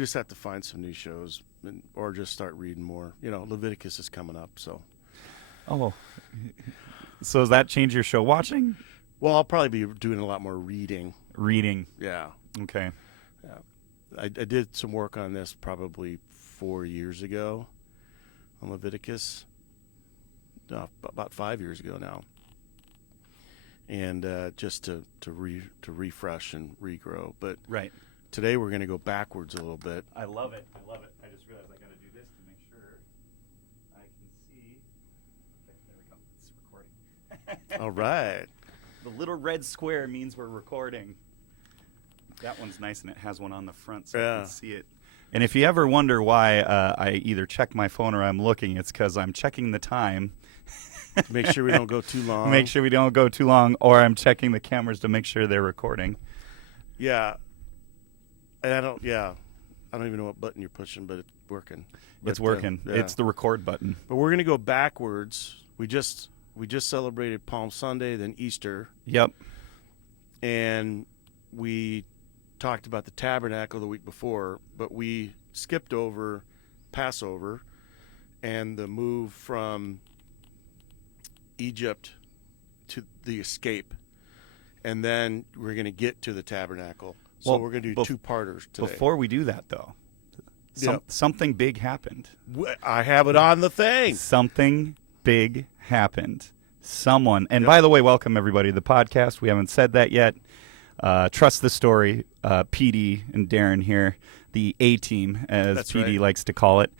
Just have to find some new shows or just start reading more. Leviticus is coming up, so. Oh, so does that change your show watching? Well, I'll probably be doing a lot more reading. Reading. Yeah. Okay. Yeah. I did some work on this probably 4 years ago on Leviticus. No, about 5 years ago now. And just to refresh and regrow. But right. Today we're going to go backwards a little bit. I love it. I just realized I got to do this to make sure I can see. Okay, there we go. It's recording. All right. The little red square means we're recording. That one's nice, and it has one on the front so I can see it. And if you ever wonder why I either check my phone or I'm looking, it's because I'm checking the time. Make sure we don't go too long. Make sure we don't go too long, or I'm checking the cameras to make sure they're recording. Yeah. And I don't even know what button you're pushing, but it's working. It's working. Yeah. It's the record button. But we're going to go backwards. We just celebrated Palm Sunday, then Easter. Yep. And we talked about the tabernacle the week before, but we skipped over Passover and the move from Egypt to the escape. And then we're going to get to the tabernacle. So we're going to do two-parters today. Before we do that, though, something big happened. I have it on the thing. Something big happened. Someone, and by the way, welcome everybody to the podcast. We haven't said that yet. Trust the story. PD and Darren here, the A-team, as That's PD right. likes to call it.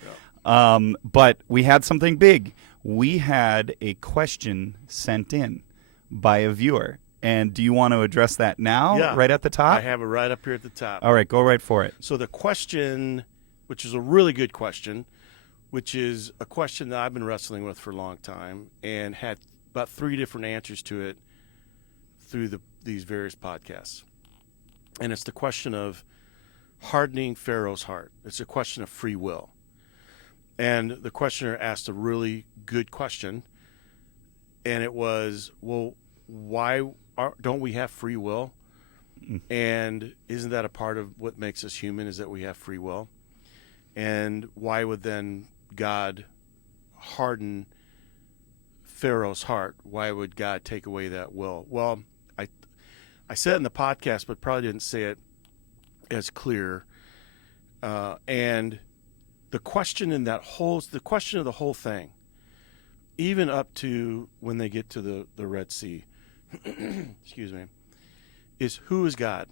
Yeah. But we had something big. We had a question sent in by a viewer. And do you want to address that now, right at the top? I have it right up here at the top. All right, go right for it. So the question, which is a really good question, which is a question that I've been wrestling with for a long time and had about 3 different answers to it through these various podcasts. And it's the question of hardening Pharaoh's heart. It's a question of free will. And the questioner asked a really good question, and it was, well, why don't we have free will? And isn't that a part of what makes us human, is that we have free will? And why would then God harden Pharaoh's heart? Why would God take away that will? Well, I said it in the podcast, but probably didn't say it as clear. And the question of the whole thing, even up to when they get to the Red Sea, excuse me, is who is God?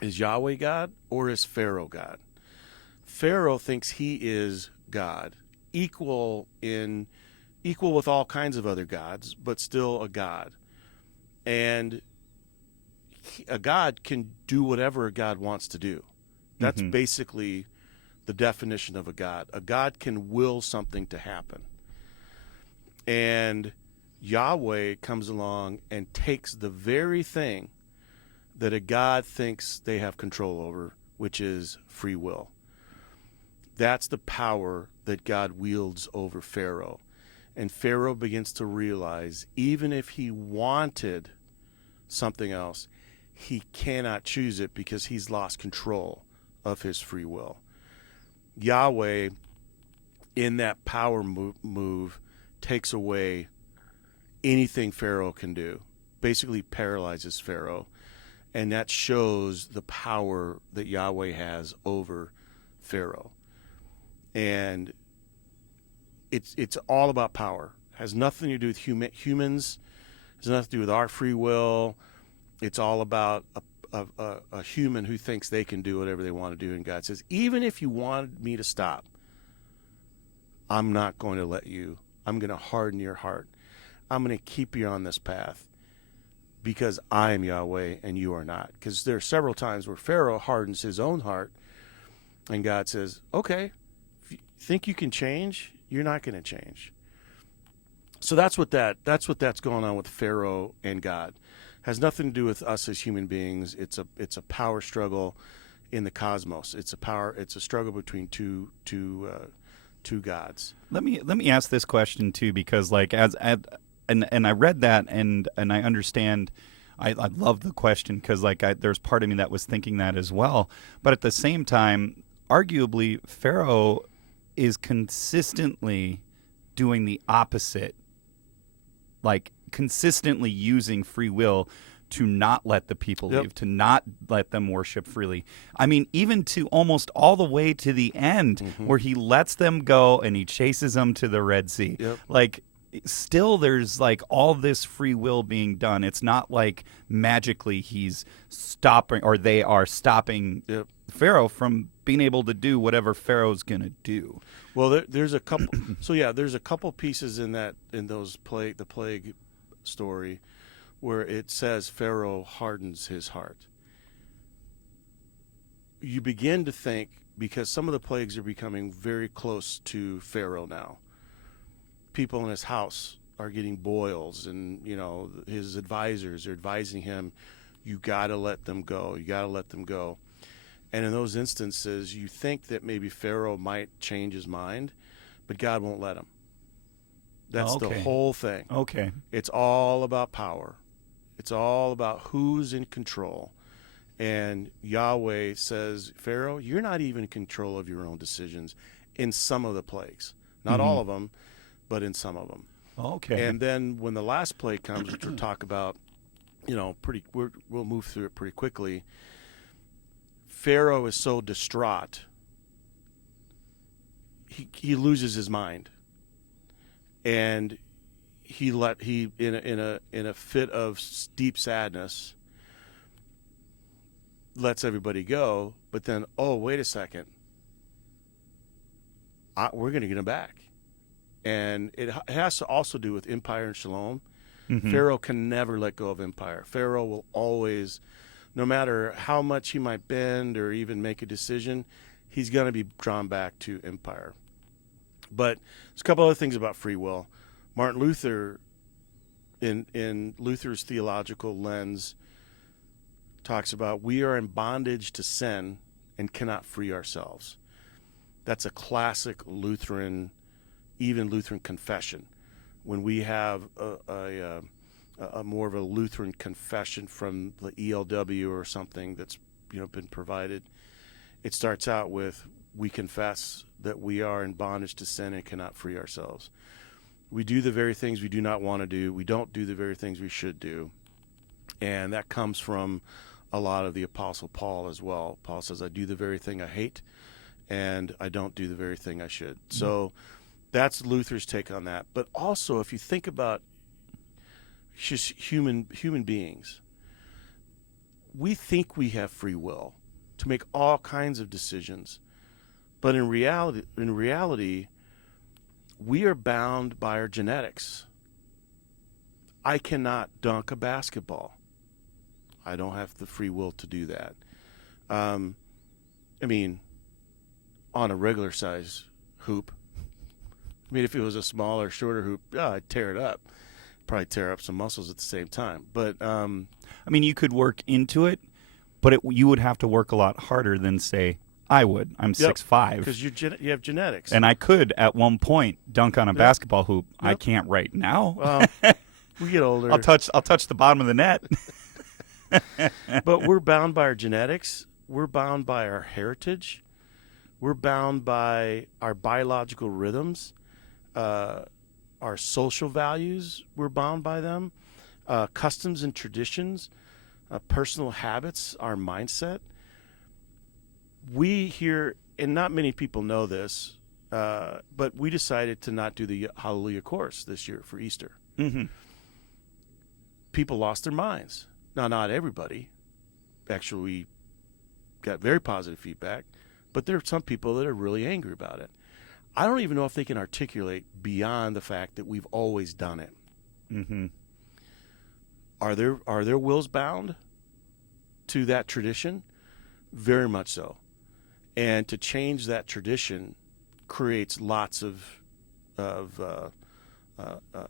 Is Yahweh God or is Pharaoh God? Pharaoh thinks he is God, equal with all kinds of other gods, but still a God. And a God can do whatever a God wants to do. That's basically the definition of a God. A God can will something to happen. And Yahweh comes along and takes the very thing that a God thinks they have control over, which is free will. That's the power that God wields over Pharaoh. And Pharaoh begins to realize, even if he wanted something else, he cannot choose it because he's lost control of his free will. Yahweh, in that power move, takes away anything Pharaoh can do, basically paralyzes Pharaoh. And that shows the power that Yahweh has over Pharaoh. And it's all about power. It has nothing to do with humans. It has nothing to do with our free will. It's all about a human who thinks they can do whatever they want to do. And God says, even if you wanted me to stop, I'm not going to let you. I'm going to harden your heart. I'm going to keep you on this path because I am Yahweh and you are not. Because there are several times where Pharaoh hardens his own heart and God says, okay, if you think you can change, you're not going to change. So that's what's going on with Pharaoh and God. It has nothing to do with us as human beings. It's a power struggle in the cosmos. It's a struggle between two gods. Let me ask this question too, because like and I read that and I understand I love the question because there's part of me that was thinking that as well. But at the same time, arguably, Pharaoh is consistently doing the opposite, like consistently using free will to not let the people leave, to not let them worship freely. I mean, even to almost all the way to the end where he lets them go and he chases them to the Red Sea. Like, still there's like all this free will being done. It's not like magically he's stopping or they are stopping Pharaoh from being able to do whatever Pharaoh's going to do. Well, there's a couple. There's a couple pieces in the plague story where it says Pharaoh hardens his heart. You begin to think, because some of the plagues are becoming very close to Pharaoh now. People in his house are getting boils, and his advisors are advising him, you got to let them go. You got to let them go. And in those instances, you think that maybe Pharaoh might change his mind, but God won't let him. That's the whole thing. Okay. It's all about power. It's all about who's in control. And Yahweh says, Pharaoh, you're not even in control of your own decisions in some of the plagues. Not all of them, but in some of them. Okay. And then when the last plague comes, which we'll talk about, we'll move through it pretty quickly. Pharaoh is so distraught, he loses his mind, and in a fit of deep sadness lets everybody go. But then, wait a second, we're going to get him back. And it has to also do with empire and shalom. Pharaoh can never let go of empire. Pharaoh will always, no matter how much he might bend or even make a decision, he's going to be drawn back to empire. But there's a couple other things about free will. Martin Luther, in Luther's theological lens, talks about we are in bondage to sin and cannot free ourselves. That's a classic Lutheran, even Lutheran confession. When we have a more of a Lutheran confession from the ELW or something that's been provided, it starts out with, we confess that we are in bondage to sin and cannot free ourselves. We do the very things we do not want to do. We don't do the very things we should do. And that comes from a lot of the Apostle Paul as well. Paul says, I do the very thing I hate, and I don't do the very thing I should. So that's Luther's take on that. But also, if you think about just human beings, we think we have free will to make all kinds of decisions. But in reality, we are bound by our genetics. I cannot dunk a basketball. I don't have the free will to do that. On a regular size hoop. If it was a smaller, shorter hoop, I'd tear it up. Probably tear up some muscles at the same time. But you could work into it, but you would have to work a lot harder than, say, I would. I'm 6'5". Because you have genetics. And I could, at one point, dunk on a basketball hoop. I can't right now. Well, we get older. I'll touch the bottom of the net. But we're bound by our genetics. We're bound by our heritage. We're bound by our biological rhythms, our social values. We're bound by them, customs and traditions, personal habits, our mindset. We here, and not many people know this, but we decided to not do the Hallelujah Chorus this year for Easter. People lost their minds. Now, not everybody. Actually, we got very positive feedback, but there are some people that are really angry about it. I don't even know if they can articulate beyond the fact that we've always done it. Are their wills bound to that tradition? Very much so. And to change that tradition creates lots of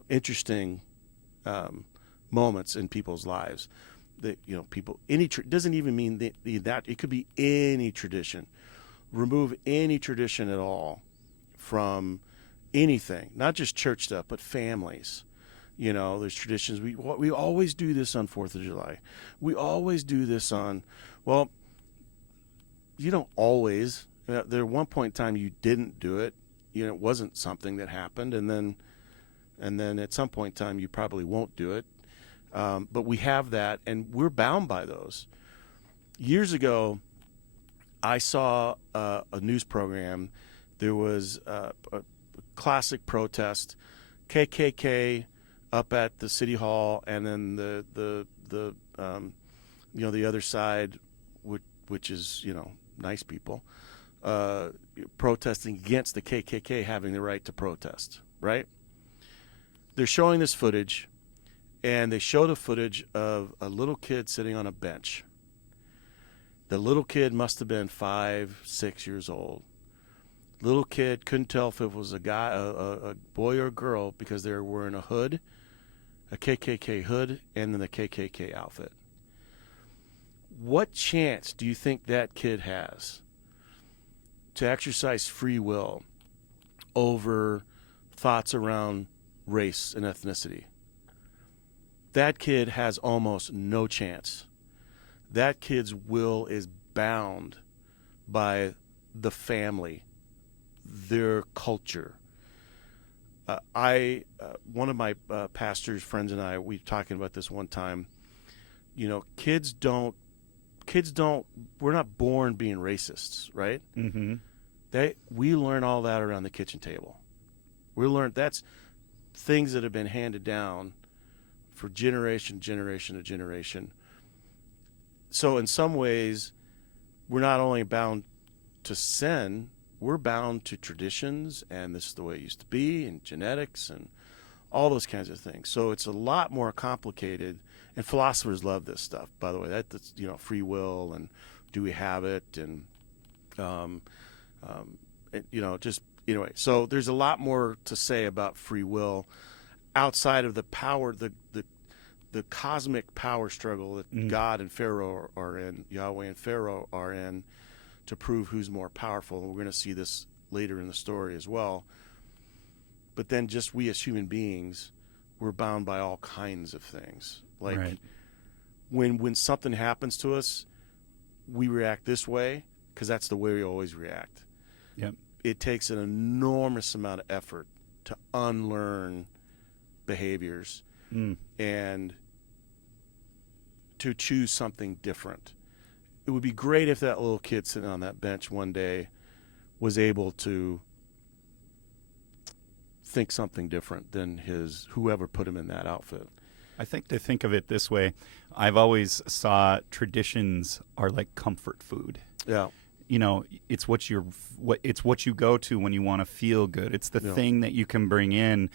interesting moments in people's lives. That people doesn't even mean that it could be any tradition. Remove any tradition at all from anything, not just church stuff, but families. You know, there's traditions. We always do this on 4th of July. We always do this on, well, you don't always. There at one point in time you didn't do it. You know, it wasn't something that happened, and then at some point in time you probably won't do it. But we have that, and we're bound by those. Years ago, I saw a news program. There was a classic protest, KKK up at the city hall, and then the other side, which is, you know, nice people, protesting against the KKK having the right to protest. Right? They're showing this footage, and they showed a footage of a little kid sitting on a bench. The little kid must have been 5, 6 years old. Little kid couldn't tell if it was a guy, a boy or a girl, because they were wearing a hood, a KKK hood, and then the KKK outfit. What chance do you think that kid has to exercise free will over thoughts around race and ethnicity? That kid has almost no chance. That kid's will is bound by the family, their culture. One of my pastor's friends and I, we were talking about this one time. You know, kids don't, we're not born being racists, right? Mm-hmm. We learn all that around the kitchen table. That's things that have been handed down for generation to generation. So in some ways, we're not only bound to sin, we're bound to traditions, and this is the way it used to be, and genetics, and all those kinds of things. So it's a lot more complicated, and philosophers love this stuff, by the way. That's, you know, free will, and do we have it, and you know, just anyway. So there's a lot more to say about free will outside of the power, the cosmic power struggle that God and Pharaoh are in, Yahweh and Pharaoh are in, to prove who's more powerful. And we're going to see this later in the story as well. But then just we as human beings, we're bound by all kinds of things. Like right. when something happens to us, we react this way because that's the way we always react. Yep. It takes an enormous amount of effort to unlearn behaviors and to choose something different. It would be great if that little kid sitting on that bench one day was able to think something different than whoever put him in that outfit. I think to think of it this way, I've always saw traditions are like comfort food. Yeah. You know, it's what you go to when you want to feel good. It's the thing that you can bring in.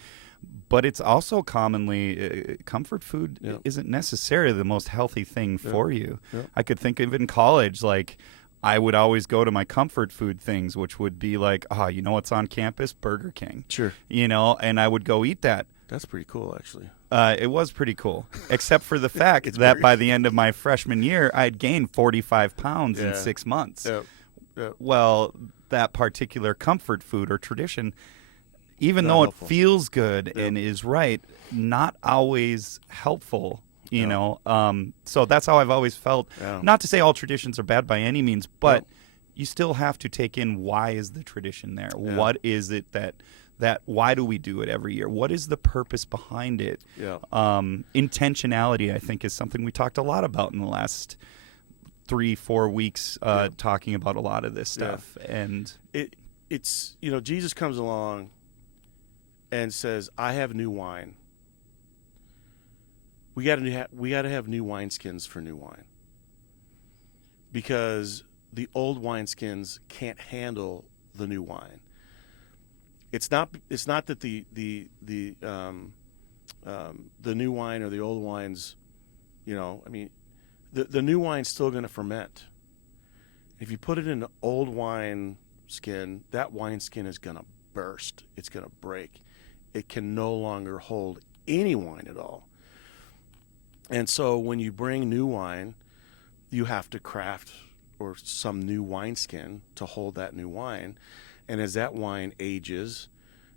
But it's also commonly, comfort food isn't necessarily the most healthy thing for you. Yeah. I could think of in college, like, I would always go to my comfort food things, which would be like, you know what's on campus? Burger King. Sure. You know, and I would go eat that. That's pretty cool, actually. It was pretty cool, except for the fact that by the end of my freshman year, I'd gained 45 pounds in 6 months. Yeah. Yeah. Well, that particular comfort food or tradition, even though it feels good and is right, not always helpful, you know. So that's how I've always felt. Yeah. Not to say all traditions are bad by any means, but you still have to take in, why is the tradition there? Yeah. What is it that why do we do it every year? What is the purpose behind it? Yeah. Intentionality, I think, is something we talked a lot about in the last 3-4 weeks, talking about a lot of this stuff. Yeah. And it's, you know, Jesus comes along and says, I have new wine. We got to have new wineskins for new wine, because the old wineskins can't handle the new wine. It's not that the new wine or the old wines, you know, I mean, the new wine's still going to ferment. If you put it in an old wine skin, that wine skin is going to burst. It's going to break. It can no longer hold any wine at all. And so when you bring new wine, you have to craft or some new wineskin to hold that new wine. And as that wine ages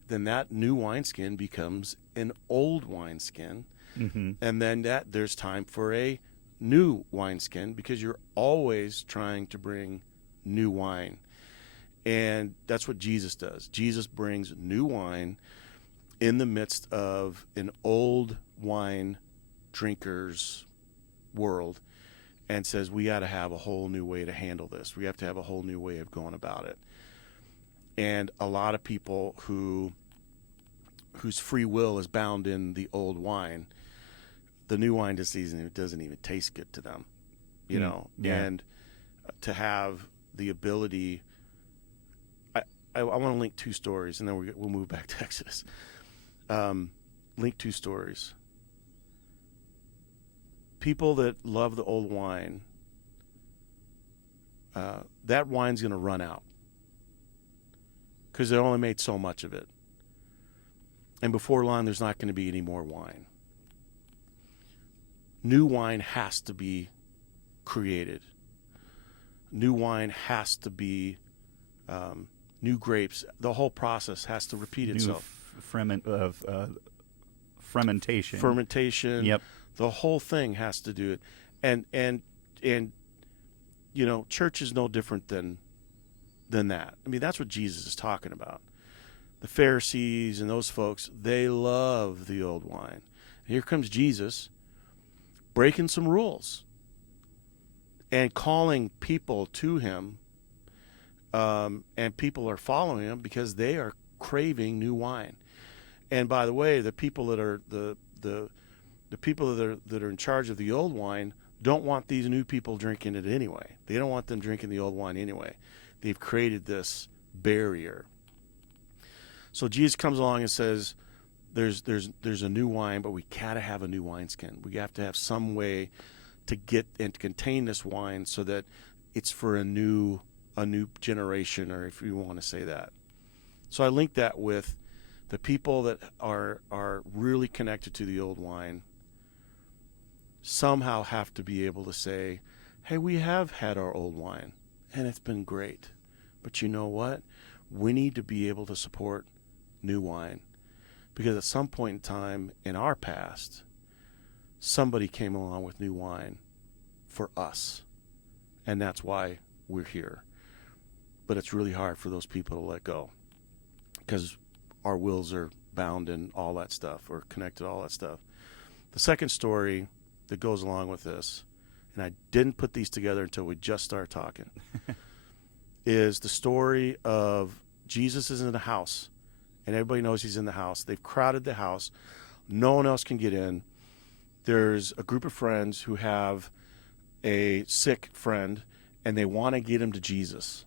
then that new wineskin becomes an old wineskin. Mm-hmm. And then there's time for a new wineskin, because you're always trying to bring new wine. And that's what Jesus does. Jesus brings new wine in the midst of an old wine drinker's world, and says we got to have a whole new way to handle this. We have to have a whole new way of going about it. And a lot of people whose free will is bound in the old wine, the new wine doesn't even taste good to them, you know. Yeah. And to have the ability, I want to link two stories, and then we'll move back to Exodus. Link two stories. People that love the old wine, that wine's going to run out because they only made so much of it. And before long, there's not going to be any more wine. New wine has to be created. New wine has to be new grapes. The whole process has to repeat itself. Fermentation. Yep. The whole thing has to do it. And you know, church is no different than that. I mean, that's what Jesus is talking about. The Pharisees and those folks, they love the old wine. And here comes Jesus breaking some rules and calling people to him, and people are following him because they are craving new wine. And by the way, the people that are the people that are in charge of the old wine don't want these new people drinking it anyway. They don't want them drinking the old wine anyway. They've created this barrier. So Jesus comes along and says, there's a new wine, but we gotta have a new wineskin. We have to have some way to get and to contain this wine so that it's for a new generation, or if you want to say that. So I link that with the people that are really connected to the old wine somehow have to be able to say, hey, we have had our old wine and it's been great, but you know what? We need to be able to support new wine, because at some point in time in our past, somebody came along with new wine for us, and that's why we're here. But it's really hard for those people to let go, because our wills are bound in all that stuff, or connected to all that stuff. The second story that goes along with this, and I didn't put these together until we just started talking, is the story of Jesus is in the house, and everybody knows he's in the house. They've crowded the house. No one else can get in. There's a group of friends who have a sick friend, and they want to get him to Jesus.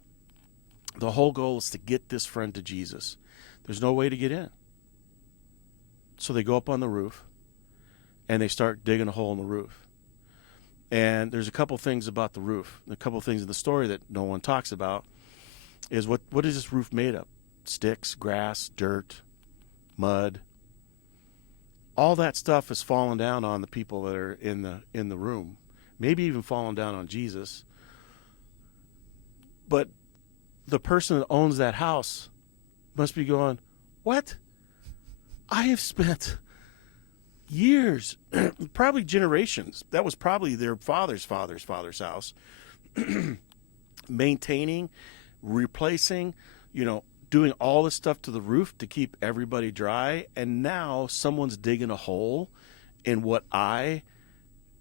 The whole goal is to get this friend to Jesus. There's no way to get in. So they go up on the roof, and they start digging a hole in the roof. And there's a couple things about the roof. A couple things in the story that no one talks about is what is this roof made of? Sticks, grass, dirt, mud. All that stuff is falling down on the people that are in the room. Maybe even falling down on Jesus. But the person that owns that house must be going, what? I have spent years, probably generations. That was probably their father's house. Maintaining, replacing, doing all this stuff to the roof to keep everybody dry. And now someone's digging a hole in what I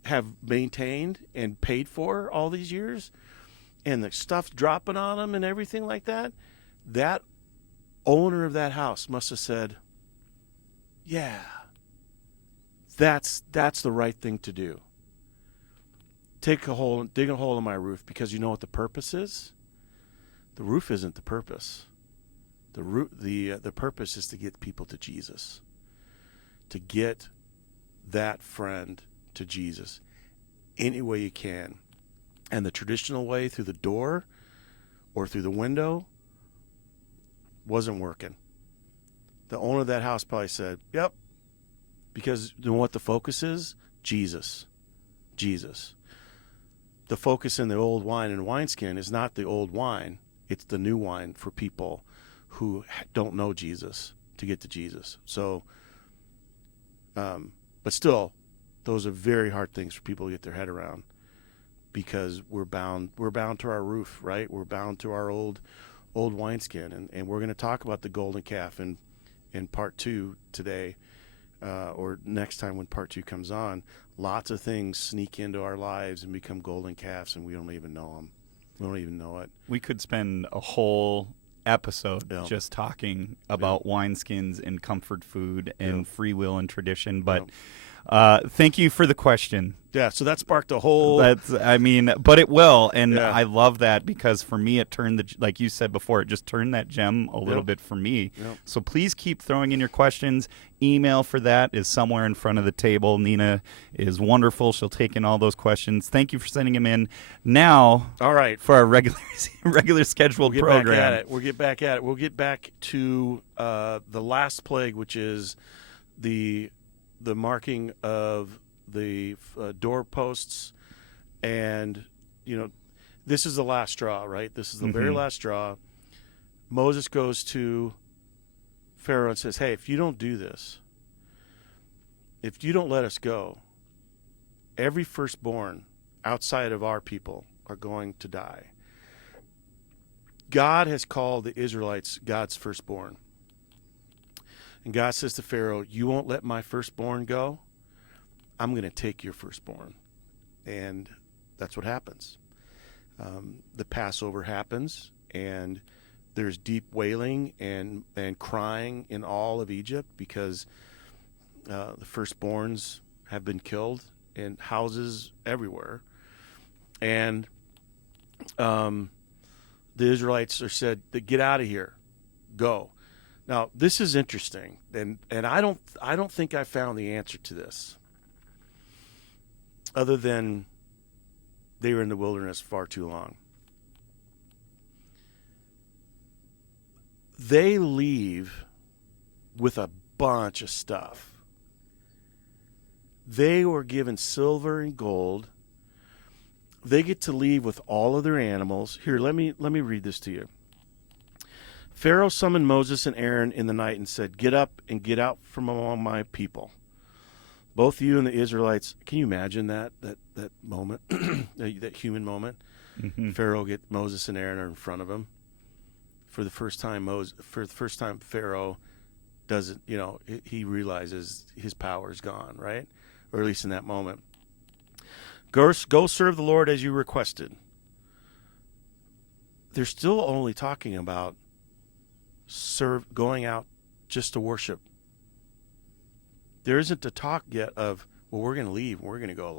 have maintained and paid for all these years. And the stuff's dropping on them and everything like that. That owner of that house must have said, yeah, that's the right thing to do. Dig a hole in my roof, because you know what the purpose is? The roof isn't the purpose. The purpose is to get people to Jesus. To get that friend to Jesus any way you can. And the traditional way, through the door or through the window, wasn't working. The owner of that house probably said, yep, because you know what the focus is? Jesus. The focus in the old wine and wineskin is not the old wine. It's the new wine for people who don't know Jesus. to get to Jesus. So, but still, those are very hard things for people to get their head around, because we're bound to our roof, right? We're bound to our old wineskin, and we're going to talk about the golden calf in part 2 today, or next time when part 2 comes on. Lots of things sneak into our lives and become golden calves, and we don't even know them. We don't even know it. We could spend a whole episode just talking about wineskins and comfort food and free will and tradition, but thank you for the question. Yeah, so that sparked a whole... but it will, and I love that, because for me it turned, like you said before, it just turned that gem a little bit for me. Yep. So please keep throwing in your questions. Email for that is somewhere in front of the table. Nina is wonderful. She'll take in all those questions. Thank you for sending them in. Now, all right, for our regular scheduled program. We'll get back at it. We'll get back to the last plague, which is the marking of the doorposts, and this is the last straw, right? This is the very last straw. Moses goes to Pharaoh and says, hey, if you don't do this, if you don't let us go, every firstborn outside of our people are going to die. God has called the Israelites God's firstborn. And God says to Pharaoh, you won't let my firstborn go? I'm going to take your firstborn. And that's what happens. The Passover happens, and there's deep wailing and crying in all of Egypt, because the firstborns have been killed in houses everywhere. And the Israelites are said to get out of here, go. Now, this is interesting, and I don't think I found the answer to this, other than they were in the wilderness far too long. They leave with a bunch of stuff. They were given silver and gold. They get to leave with all of their animals. Here, let me read this to you. Pharaoh summoned Moses and Aaron in the night and said, get up and get out from among my people. Both you and the Israelites, can you imagine that moment, that human moment? Mm-hmm. Pharaoh Moses and Aaron are in front of him. For the first time, Pharaoh doesn't, he realizes his power is gone, right? Or at least in that moment. Go serve the Lord as you requested. They're still only talking about going out just to worship. There isn't the talk yet of, well, we're going to leave. We're going to go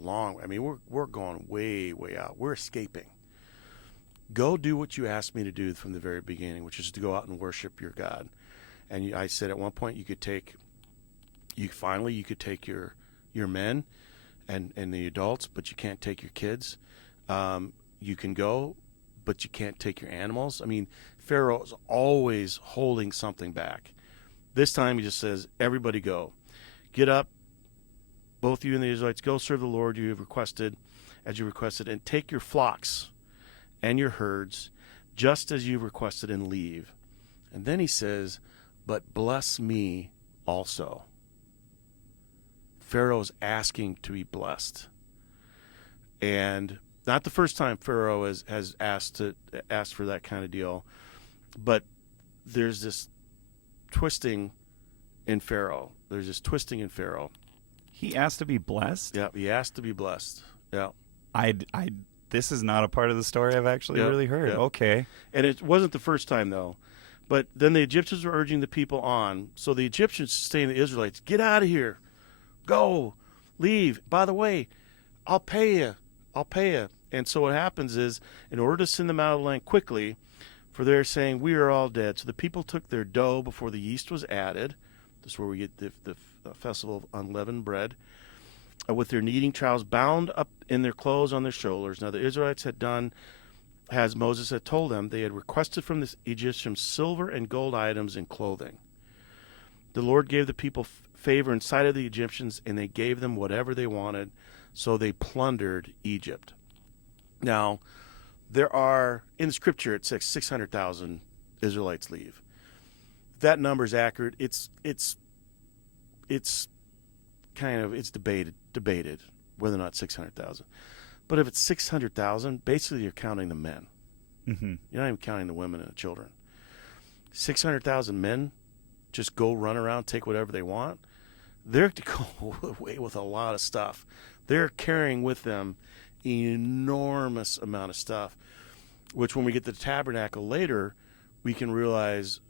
long. I mean, we're going way, way out. We're escaping. Go do what you asked me to do from the very beginning, which is to go out and worship your God. And I said at one point you could take your men and the adults, but you can't take your kids. You can go, but you can't take your animals. I mean, Pharaoh is always holding something back. This time he just says, everybody go. Get up, both you and the Israelites, go serve the Lord as you requested, and take your flocks and your herds, just as you requested, and leave. And then he says, but bless me also. Pharaoh's asking to be blessed. And not the first time Pharaoh has asked for that kind of deal, but there's this twisting in Pharaoh. He asked to be blessed? Yeah, he asked to be blessed. Yeah. This is not a part of the story I've actually really heard. Yep. Okay. And it wasn't the first time, though. But then the Egyptians were urging the people on. So the Egyptians saying to the Israelites, get out of here. Go. Leave. By the way, I'll pay you. And so what happens is, in order to send them out of the land quickly, for they're saying, we are all dead. So the people took their dough before the yeast was added. This is where we get the festival of unleavened bread. With their kneading trowels bound up in their clothes on their shoulders. Now the Israelites had done as Moses had told them. They had requested from the Egyptians silver and gold items and clothing. The Lord gave the people favor in sight of the Egyptians, and they gave them whatever they wanted, so they plundered Egypt. Now, there are, in the scripture, it says 600,000 Israelites leave. that number is accurate, it's debated whether or not 600,000. But if it's 600,000, basically you're counting the men. Mm-hmm. You're not even counting the women and the children. 600,000 men just go run around, take whatever they want. They're to go away with a lot of stuff. They're carrying with them an enormous amount of stuff, which when we get to the tabernacle later, we can realize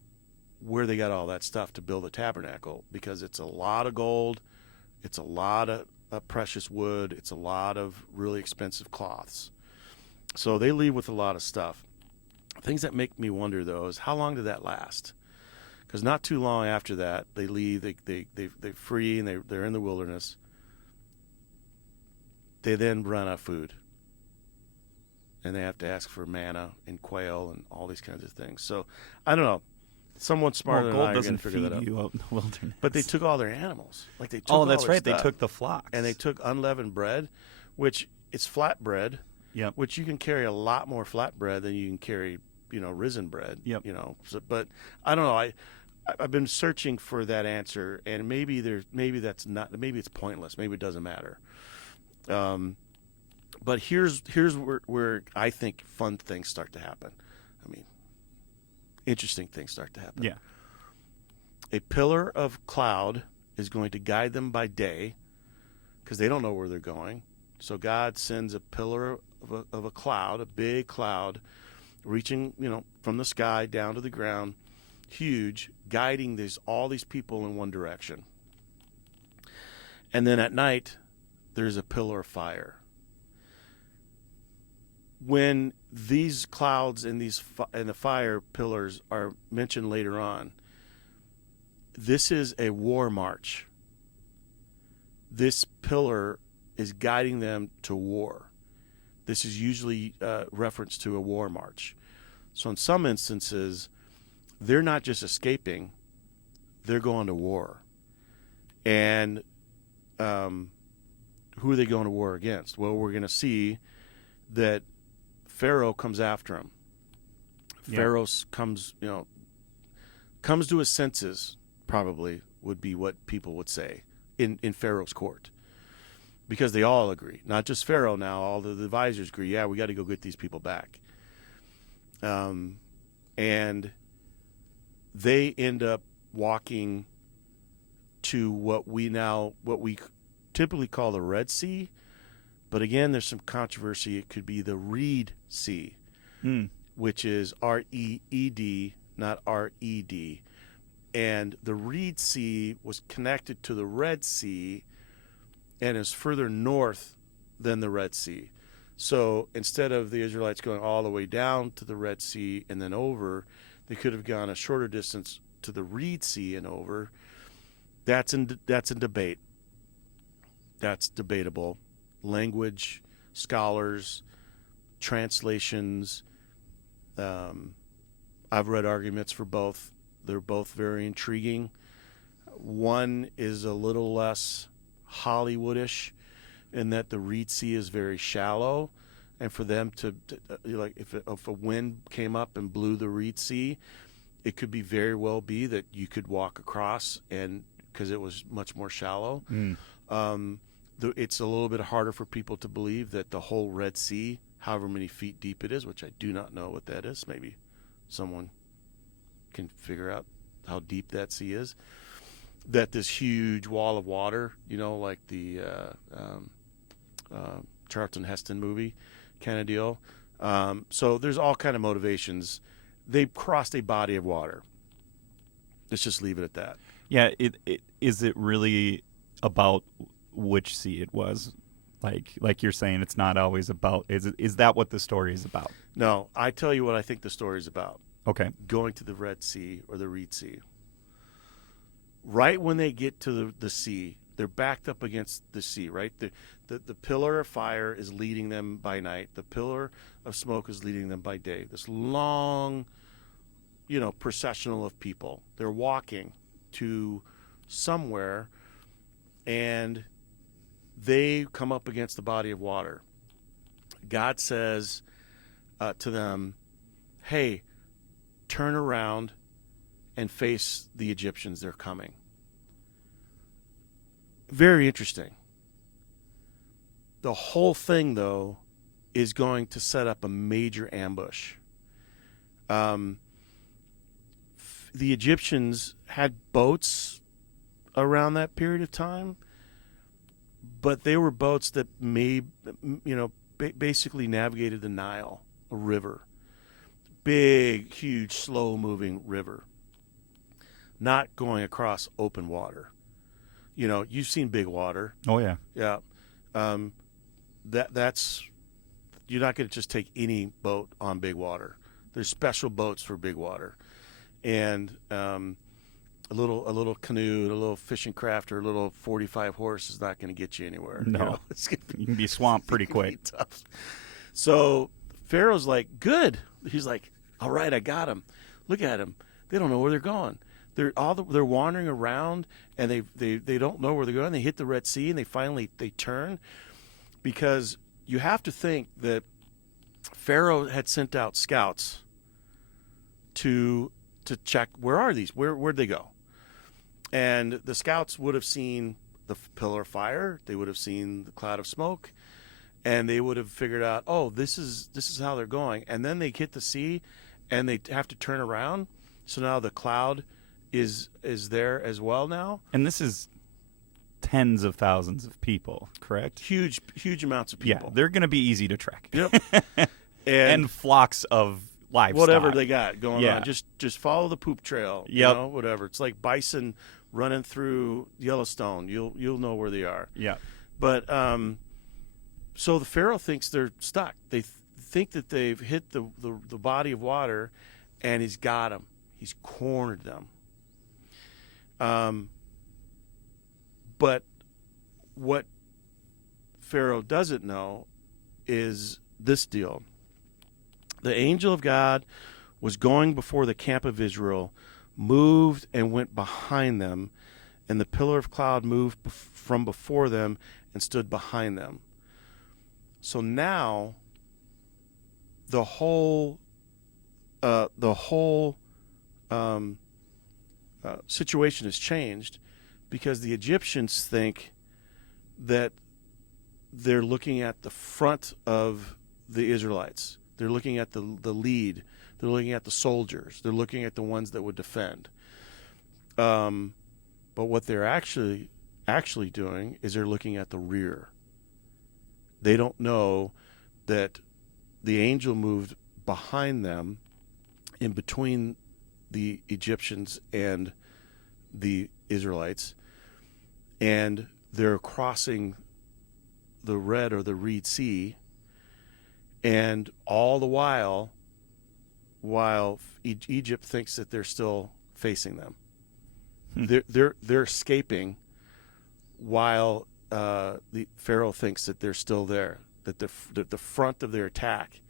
where they got all that stuff to build the tabernacle, because it's a lot of gold, it's a lot of precious wood, it's a lot of really expensive cloths. So they leave with a lot of stuff. Things that make me wonder, though, is how long did that last? Because not too long after that, they leave, they free, and they're in the wilderness. They then run out of food. And they have to ask for manna and quail and all these kinds of things. So, I don't know. Someone smarter than I are going to figure that out. You out in the wilderness. But they took all their animals. Like they took all that's their right. stuff. They took the flocks. And they took unleavened bread, which it's flat bread, Yep. which you can carry a lot more flat bread than you can carry, risen bread. Yep. But I don't know. I've been searching for that answer, and maybe it's pointless. Maybe it doesn't matter. But here's where I think fun things start to happen. I mean, interesting things start to happen. Yeah. A pillar of cloud is going to guide them by day, because they don't know where they're going. So God sends a pillar of a cloud, a big cloud, reaching from the sky down to the ground, huge, guiding all these people in one direction. And then at night, there's a pillar of fire. When these clouds and the fire pillars are mentioned later on, this is a war march. This pillar is guiding them to war. This is usually reference to a war march. So in some instances, they're not just escaping, they're going to war. And who are they going to war against? Well, we're going to see that Pharaoh comes after him. Yeah. Pharaoh comes to his senses, probably would be what people would say in Pharaoh's court. Because they all agree, not just Pharaoh now, all the advisors agree, yeah, we got to go get these people back. And they end up walking to what we typically call the Red Sea. But again, there's some controversy. It could be the Reed Sea, which is R-E-E-D, not R-E-D. And the Reed Sea was connected to the Red Sea and is further north than the Red Sea. So instead of the Israelites going all the way down to the Red Sea and then over, they could have gone a shorter distance to the Reed Sea and over. That's in debate. That's debatable. Language, scholars, translations. I've read arguments for both. They're both very intriguing. One is a little less Hollywoodish in that the Reed Sea is very shallow, and for them to if a wind came up and blew the Reed Sea, it could be very well be that you could walk across, and because it was much more shallow. It's a little bit harder for people to believe that the whole Red Sea, however many feet deep it is, which I do not know what that is. Maybe someone can figure out how deep that sea is. That this huge wall of water, like the Charlton Heston movie kind of deal. So there's all kind of motivations. They crossed a body of water. Let's just leave it at that. Yeah, is it really about which sea it was? Like you're saying, it's not always about. Is that what the story is about? No, I tell you what I think the story is about. Okay. Going to the Red Sea or the Reed Sea. Right when they get to the sea, they're backed up against the sea, right? The pillar of fire is leading them by night. The pillar of smoke is leading them by day. This long, processional of people. They're walking to somewhere, and they come up against the body of water. God says to them, hey, turn around, and face the Egyptians. They're coming. Very interesting. The whole thing, though, is going to set up a major ambush. The Egyptians had boats around that period of time, but they were boats that basically navigated the Nile, a river. Big, huge, slow-moving river. Not going across open water. You've seen big water. Oh, yeah. Yeah. That's you're not going to just take any boat on big water. There's special boats for big water, and a little canoe, a little fishing craft, or a little 45 horse is not going to get you anywhere. No, it's gonna you can be swamped pretty quick. Tough. So Pharaoh's like, good. He's like, all right, I got him. Look at him. They don't know where they're going. They're wandering around, and they don't know where they're going. They hit the Red Sea, and they turn, because you have to think that Pharaoh had sent out scouts to check, where are these? Where'd they go? And the scouts would have seen the pillar of fire. They would have seen the cloud of smoke, and they would have figured out, oh, this is how they're going. And then they hit the sea, and they have to turn around. So now the cloud is there as well now. And this is tens of thousands of people, correct? Huge amounts of people. Yeah, they're going to be easy to track. Yep. and flocks of livestock. Whatever they got going on. Just follow the poop trail. Yep. Whatever. It's like bison running through Yellowstone. You'll know where they are. Yeah. But so the Pharaoh thinks they're stuck. They think that they've hit the body of water, and he's got them. He's cornered them. But what Pharaoh doesn't know is this deal. The angel of God was going before the camp of Israel, moved and went behind them, and the pillar of cloud moved from before them and stood behind them. So now the whole situation has changed, because the Egyptians think that they're looking at the front of the Israelites. They're looking at the lead. They're looking at the soldiers. They're looking at the ones that would defend. But what they're actually doing is they're looking at the rear. They don't know that the angel moved behind them, in between the Egyptians and the Israelites, and they're crossing the Red or the Reed Sea, and all the while Egypt thinks that they're still facing them. They're escaping, while the Pharaoh thinks that they're still there, that the front of their attack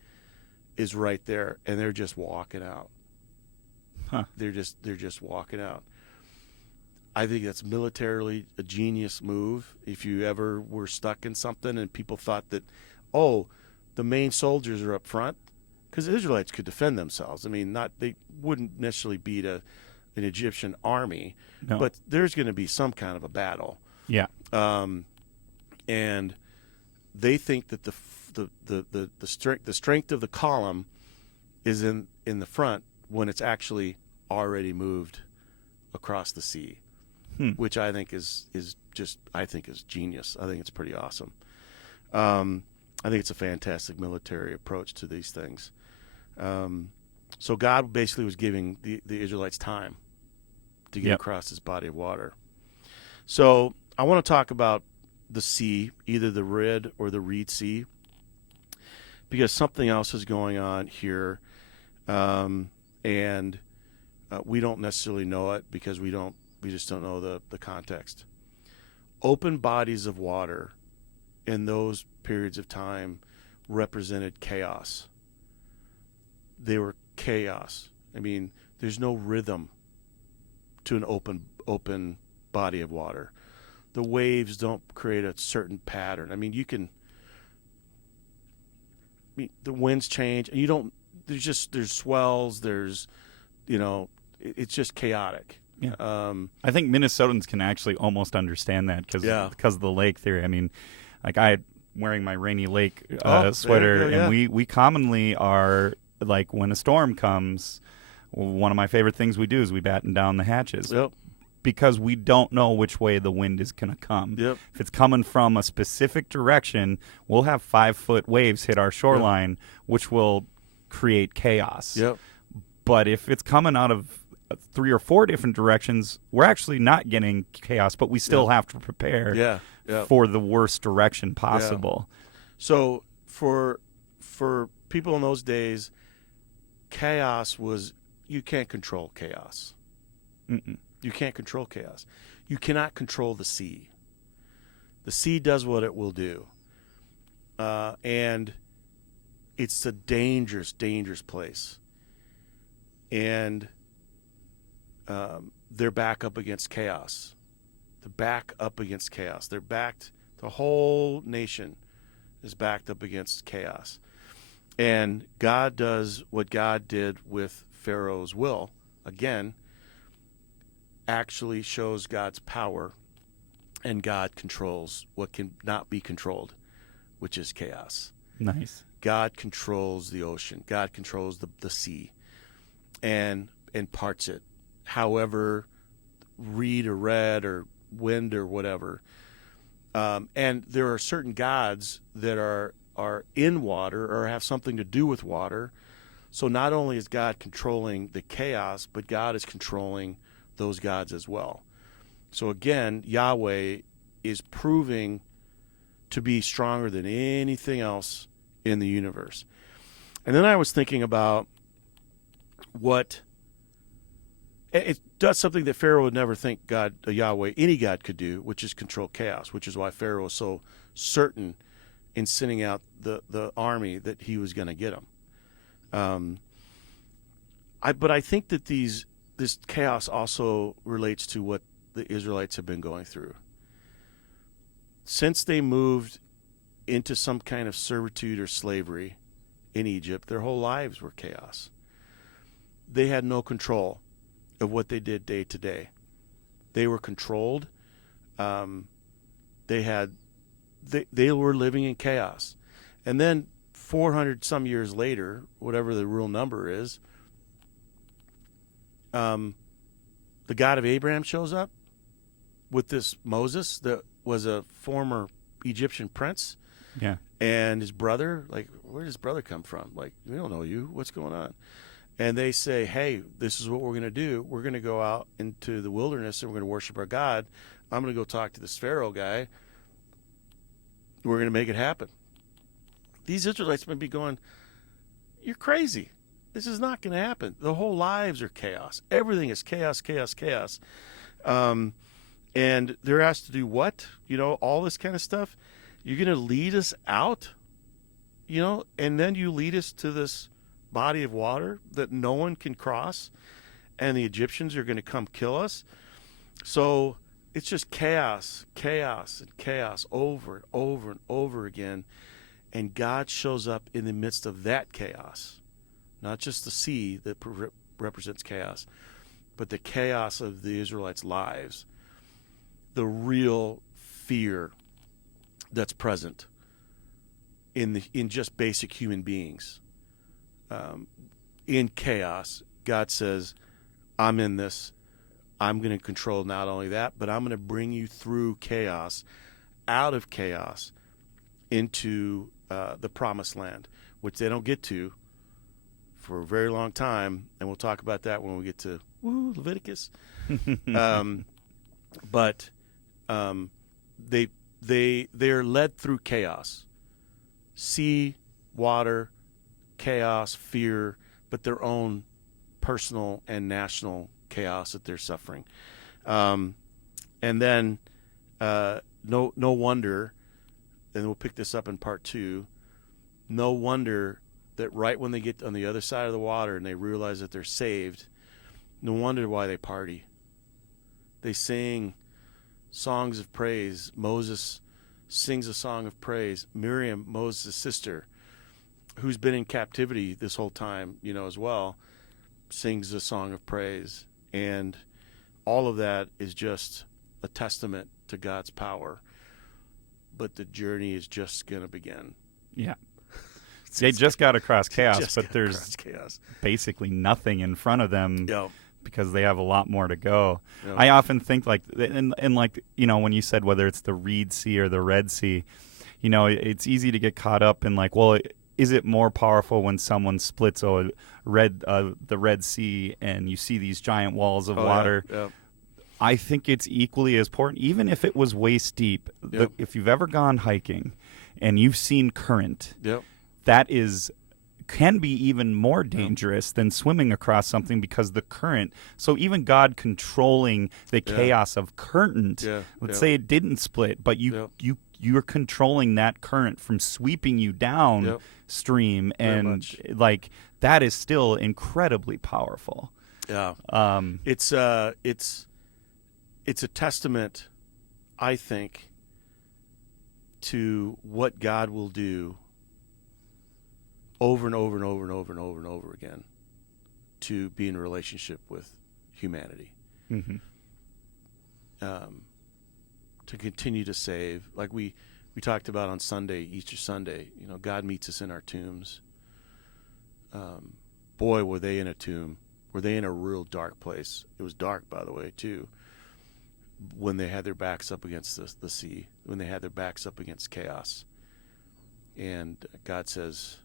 is right there, and they're just walking out. Huh. They're just walking out. I think that's militarily a genius move. If you ever were stuck in something and people thought that, oh, the main soldiers are up front, because the Israelites could defend themselves. I mean, they wouldn't necessarily beat an Egyptian army, no. But there's going to be some kind of a battle. Yeah. And they think that the strength of the column is in the front, when it's actually already moved across the sea, which I think is genius. I think it's pretty awesome. I think it's a fantastic military approach to these things. So God basically was giving the Israelites time to get across this body of water. So I want to talk about the sea, either the Red or the Reed Sea, because something else is going on here, and we don't necessarily know it, because we just don't know the context. Open bodies of water in those periods of time represented chaos. They were chaos. I mean, there's no rhythm to an open body of water. The waves don't create a certain pattern. I mean, the winds change, and there's swells, there's, it's just chaotic. Yeah. I think Minnesotans can actually almost understand that because of the lake theory. I mean, like I'm wearing my Rainy Lake sweater, and we commonly are like when a storm comes, one of my favorite things we do is we batten down the hatches. Yep. Because we don't know which way the wind is going to come. Yep. If it's coming from a specific direction, we'll have 5-foot waves hit our shoreline, which will create chaos. Yep. But if it's coming out of 3 or 4 different directions, we're actually not getting chaos, but we still have to prepare for the worst direction possible. Yeah. So for people in those days, chaos was, you can't control chaos. Mm-mm. You can't control chaos. You cannot control the sea. The sea does what it will do. And it's a dangerous, dangerous place. And they're back up against chaos. They're back up against chaos. The whole nation is backed up against chaos. And God does what God did with Pharaoh's will. Again, actually shows God's power, and God controls what can not be controlled, which is chaos. Nice. God controls the ocean. God controls the sea and parts it, however, reed or red or wind or whatever. And there are certain gods that are in water or have something to do with water. So not only is God controlling the chaos, but God is controlling those gods as well. So again, Yahweh is proving to be stronger than anything else in the universe. And then I was thinking about what it does, something that Pharaoh would never think Yahweh, any God could do, which is control chaos, which is why Pharaoh was so certain in sending out the army that he was going to get them. But I think that this chaos also relates to what the Israelites have been going through. Since they moved into some kind of servitude or slavery in Egypt, their whole lives were chaos. They had no control of what they did day to day. They were controlled. They were living in chaos. And then 400 some years later, whatever the real number is, the God of Abraham shows up with this Moses that was a former Egyptian prince. Yeah. And his brother, like, where did his brother come from? Like, we don't know you. What's going on? And they say, hey, this is what we're going to do. We're going to go out into the wilderness and we're going to worship our God. I'm going to go talk to this Pharaoh guy. We're going to make it happen. These Israelites may be going, you're crazy. This is not going to happen. The whole lives are chaos. Everything is chaos, chaos, chaos. And they're asked to do what? All this kind of stuff. You're going to lead us out, and then you lead us to this body of water that no one can cross, and the Egyptians are going to come kill us. So it's just chaos, chaos, and chaos over and over and over again. And God shows up in the midst of that chaos. Not just the sea that represents chaos, but the chaos of the Israelites' lives. The real fear that's present in just basic human beings. In chaos, God says, I'm in this. I'm going to control not only that, but I'm going to bring you through chaos, out of chaos, into the promised land, which they don't get to for a very long time, and we'll talk about that when we get to Leviticus. But they are led through chaos, sea, water, chaos, fear, but their own personal and national chaos that they're suffering. And then no wonder, and we'll pick this up in part 2, no wonder that right when they get on the other side of the water and they realize that they're saved, no wonder why they party. They sing songs of praise. Moses sings a song of praise. Miriam, Moses' sister, who's been in captivity this whole time, as well, sings a song of praise, and all of that is just a testament to God's power. But the journey is just going to begin. Yeah. They just got across chaos, but there's chaos. Basically nothing in front of them. Yep. Because they have a lot more to go. Yep. I often think like, and like, you know, when you said whether it's the Reed Sea or the Red Sea, you know, it's easy to get caught up in like, well, is it more powerful when someone splits the Red Sea and you see these giant walls of water? Yeah. Yep. I think it's equally as important, even if it was waist deep. Yep. If you've ever gone hiking and you've seen current, Yep. that can be even more dangerous than swimming across something because the current. So even God controlling the chaos of current. Let's say it didn't split, but you're controlling that current from sweeping you down stream, and like that is still incredibly powerful. Yeah. It's a testament, I think, to what God will do over and over and over and over and over and over again to be in a relationship with humanity. Mm-hmm. To continue to save. Like we talked about on Sunday, Easter Sunday, you know, God meets us in our tombs. Boy, were they in a tomb. Were they in a real dark place. It was dark, by the way, too, when they had their backs up against the sea, when they had their backs up against chaos. And God says,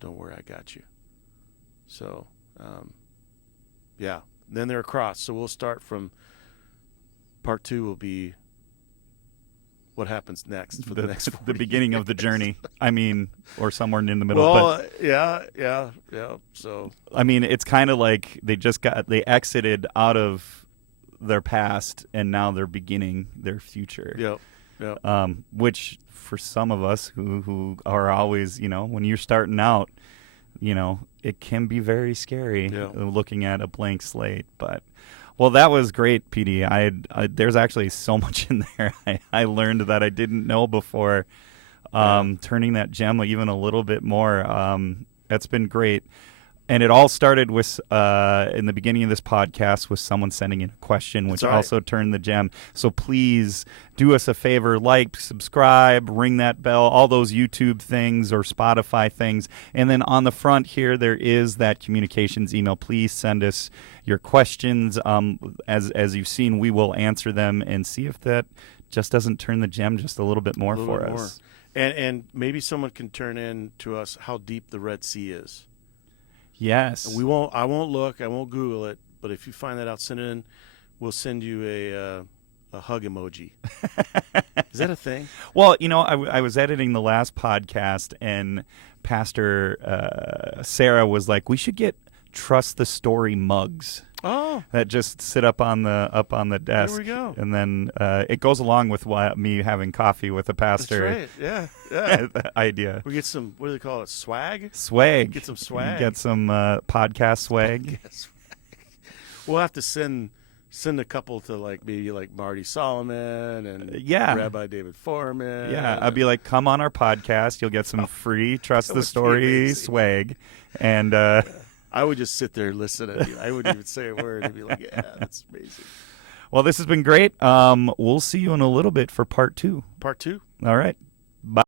don't worry, I got you. So, then they're across. So we'll start from part 2 will be what happens next for the next 40 the beginning years. Of the journey. I mean, or somewhere in the middle. Well, but, yeah. So I mean, it's kind of like they exited out of their past and now they're beginning their future. Yep. Which for some of us who are always, you know, when you're starting out, you know, it can be very scary looking at a blank slate. But well, that was great, PD. There's actually so much in there I learned that I didn't know before. Turning that gem even a little bit more. That's been great. And it all started with, in the beginning of this podcast, with someone sending in a question, which also turned the gem. So please do us a favor, like, subscribe, ring that bell, all those YouTube things or Spotify things. And then on the front here, there is that communications email. Please send us your questions. As you've seen, we will answer them and see if that just doesn't turn the gem just a little bit more for us. And maybe someone can turn in to us how deep the Red Sea is. Yes. I won't look. I won't Google it. But if you find that out, send it in. We'll send you a hug emoji. Is that a thing? Well, you know, I was editing the last podcast, and Pastor Sarah was like, "We should get Trust the Story mugs." Oh, that just sit up on the desk. There we go. And then it goes along with me having coffee with a pastor. That's right. Yeah. Idea. We get some. What do they call it? Swag. Get some swag. Get some podcast swag. We'll have to send a couple to maybe Marty Solomon and Rabbi David Fohrman. Yeah, I'd be like, come on our podcast. You'll get some free Trust the Story swag, and. I would just sit there and listen. I wouldn't even say a word. I'd be like, yeah, that's amazing. Well, this has been great. We'll see you in a little bit for part 2. Part 2. All right. Bye.